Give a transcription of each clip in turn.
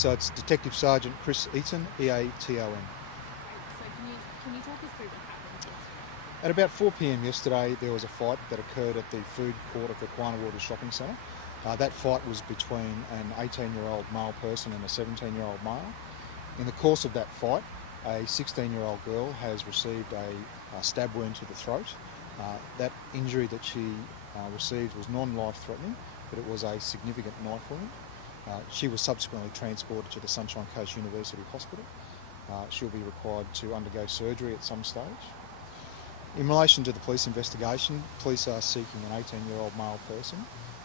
So it's Detective Sergeant Chris Eaton, EATON. So can you talk us through what happened yesterday? At about 4 p.m. yesterday, there was a fight that occurred at the food court of the Quina Waters Shopping Centre. That fight was between an 18-year-old male person and a 17-year-old male. In the course of that fight, a 16-year-old girl has received a stab wound to the throat. That injury that she received was non-life-threatening, but it was a significant knife wound. She was subsequently transported to the Sunshine Coast University Hospital. She'll be required to undergo surgery at some stage. In relation to the police investigation, police are seeking an 18-year-old male person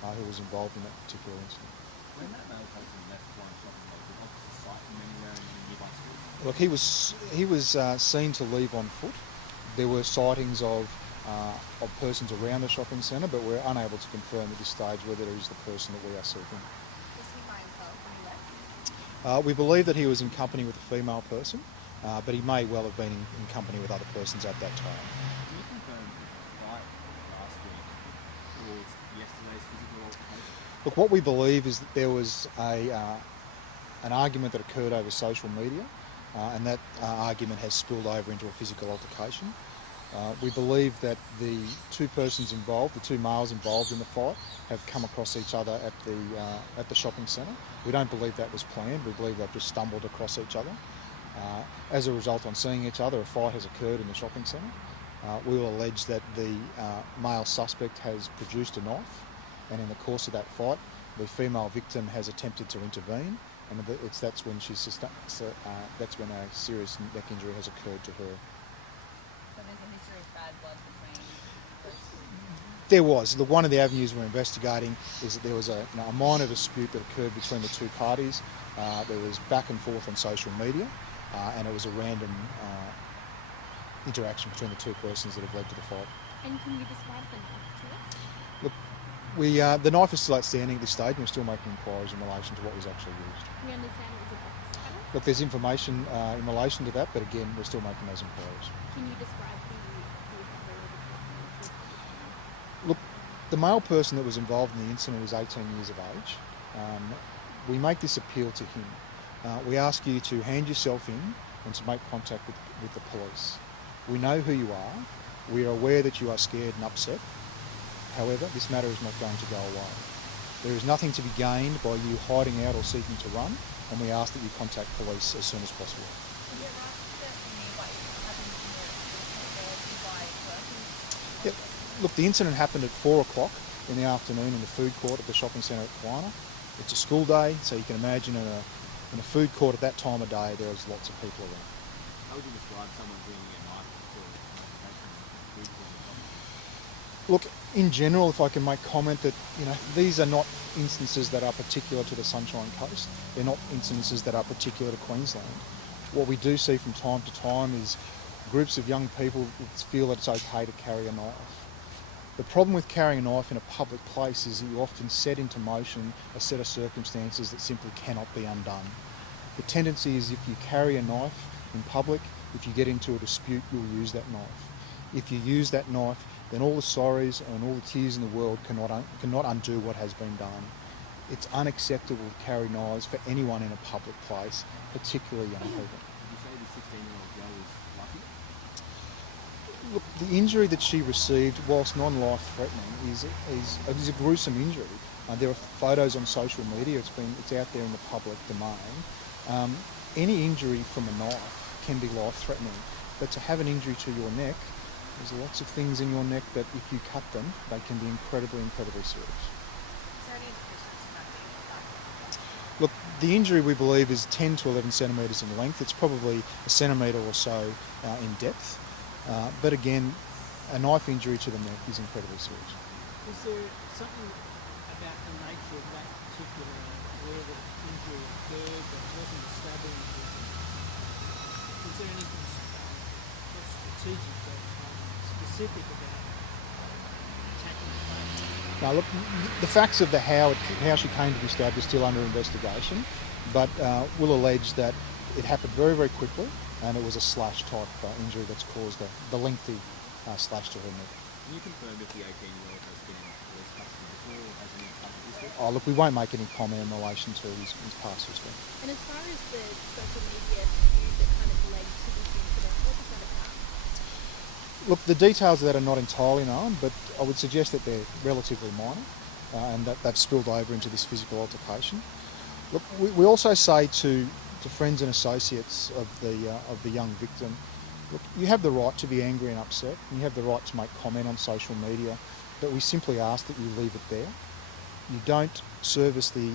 who was involved in that particular incident. When that male person left one shopping mall, did officers sight him anywhere in any nearby streets? Look, he was seen to leave on foot. There were sightings of persons around the shopping centre, but we're unable to confirm at this stage whether it is the person that we are seeking. Was he by himself when he left? We believe that he was in company with a female person, but he may well have been in company with other persons at that time. Can you confirm if the fight last week was yesterday's physical altercation? Look, what we believe is that there was an argument that occurred over social media, and that argument has spilled over into a physical altercation. We believe that the two persons involved, the two males involved in the fight, have come across each other at the shopping centre. We don't believe that was planned. We believe they've just stumbled across each other. As a result, on seeing each other, a fight has occurred in the shopping centre. We will allege that the male suspect has produced a knife, and in the course of that fight, the female victim has attempted to intervene, and that's when a serious neck injury has occurred to her. So there's a history of bad blood between those two? There was. One of the avenues we're investigating is that there was a minor dispute that occurred between the two parties. There was back and forth on social media, and it was a random interaction between the two persons that have led to the fight. And can you describe the knife to us? Look, the knife is still outstanding at this stage, and we're still making inquiries in relation to what was actually used. We understand it was a box cutter. Look, there's information in relation to that, but again, we're still making those inquiries. Can you describe who the person was? Look, the male person that was involved in the incident was 18 years of age. We make this appeal to him. We ask you to hand yourself in and to make contact with the police. We know who you are. We are aware that you are scared and upset. However, this matter is not going to go away. There is nothing to be gained by you hiding out or seeking to run, and we ask that you contact police as soon as possible. Is it right that nearby happened nearby person? Yep. Look, the incident happened at 4 o'clock in the afternoon in the food court at the shopping centre at Buddina. It's a school day, so you can imagine in a food court at that time of day there's lots of people around. How would you describe someone bringing a knife to an altercation in a food court? Look, in general, if I can make comment that these are not instances that are particular to the Sunshine Coast. They're not instances that are particular to Queensland. What we do see from time to time is groups of young people feel that it's okay to carry a knife. The problem with carrying a knife in a public place is that you often set into motion a set of circumstances that simply cannot be undone. The tendency is if you carry a knife in public, if you get into a dispute, you'll use that knife. If you use that knife, then all the sorries and all the tears in the world cannot undo what has been done. It's unacceptable to carry knives for anyone in a public place, particularly young people. Would you say the 16-year-old girl was lucky? Look, the injury that she received, whilst non-life-threatening, is a gruesome injury. There are photos on social media. It's out there in the public domain. Any injury from a knife can be life-threatening, but to have an injury to your neck, there's lots of things in your neck that if you cut them, they can be incredibly, incredibly serious. Is there any indications of that being a factor? Look, the injury we believe is 10 to 11 centimetres in length. It's probably a centimetre or so in depth. But again, a knife injury to the neck is incredibly serious. Is there something about the nature of that particular where the injury occurred that wasn't a stabbing? Is there anything strategic or specific about attacking the face? Now, look, the facts of how she came to be stabbed is still under investigation, but we'll allege that it happened very, very quickly, and it was a slash type injury that's caused the lengthy slash to her neck. Can you confirm if the 18-year-old has been in police custody before or has any other history? Oh, look, we won't make any comment in relation to his past history. And as far as the social media feud that kind of led to this incident, what was that about? Look, the details of that are not entirely known, but I would suggest that they're relatively minor and that they've spilled over into this physical altercation. Look, we also say to friends and associates of the young victim, look, you have the right to be angry and upset, and you have the right to make comment on social media, but we simply ask that you leave it there. You don't service the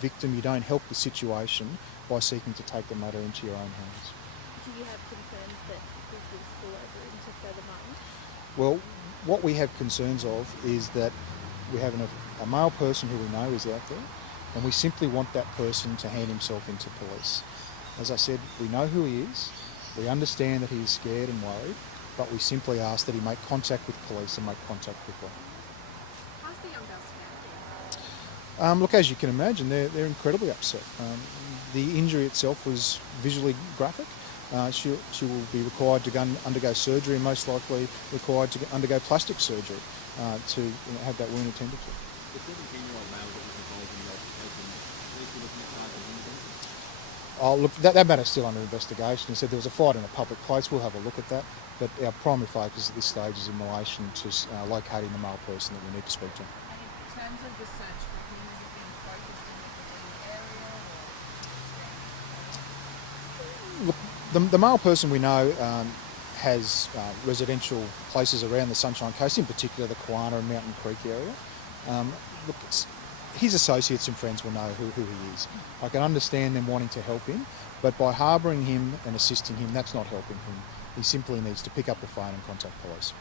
victim, you don't help the situation by seeking to take the matter into your own hands. Do you have concerns that this will spill over into further violence? Well, what we have concerns of is that we have a male person who we know is out there, and we simply want that person to hand himself into police. As I said, we know who he is, we understand that he is scared and worried, but we simply ask that he make contact with police and make contact quickly. How's the young girl's family? Look, as you can imagine, they're incredibly upset. The injury itself was visually graphic. She will be required to undergo surgery and most likely required to undergo plastic surgery to have that wound attended to. The 17-year-old male that was involved in the altercation, please be looking at charging him again? Oh, look, that matter's still under investigation. He said there was a fight in a public place. We'll have a look at that. But our primary focus at this stage is in relation to locating the male person that we need to speak to. And in terms of the search for him, is it being focused in the Buddina area or Look, the male person we know has residential places around the Sunshine Coast, in particular the Kiwana and Mountain Creek area. Look, his associates and friends will know who he is. I can understand them wanting to help him, but by harbouring him and assisting him, that's not helping him. He simply needs to pick up the phone and contact police.